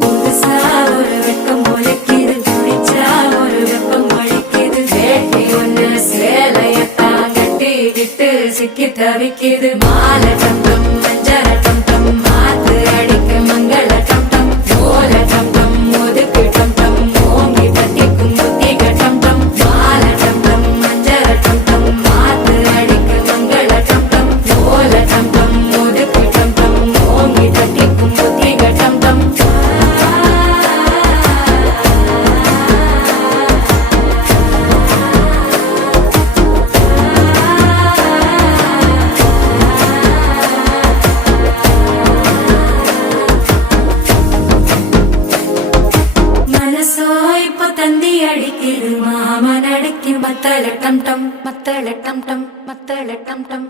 புதுசா ஒரு வெட்கம் முளைக்குது, குடிச்சா ஒரு வெப்பம் அழிக்குது. வேட்டி ஒண்ணு சேலையத்தான் கட்டிக்கிட்டு சிக்கி தவிக்குது. மாலை டம் டம் மஞ்சள் டம் டம் மாத்து அடிக்க மங்கள டம் டம் ஓல டம் டம் ஒதுக்கு டம் டம் ஓங்கி தட்டிக்கும் புத்திக டம் டம். மாலை டம் டம் மஞ்சள் டம் டம் மாத்து அடிக்க மங்கள டம் டம் ஓல டம் டம் ஒதுக்கு டம் டம் ஓங்கி தட்டிக்கும் புத்திக டம் டம். மனசோ இப்ப தந்தி அடிக்குது, மாமன் அடிக்கும் மத்தள டம் டம் மத்தள டம் டம் மத்தள டம் டம்.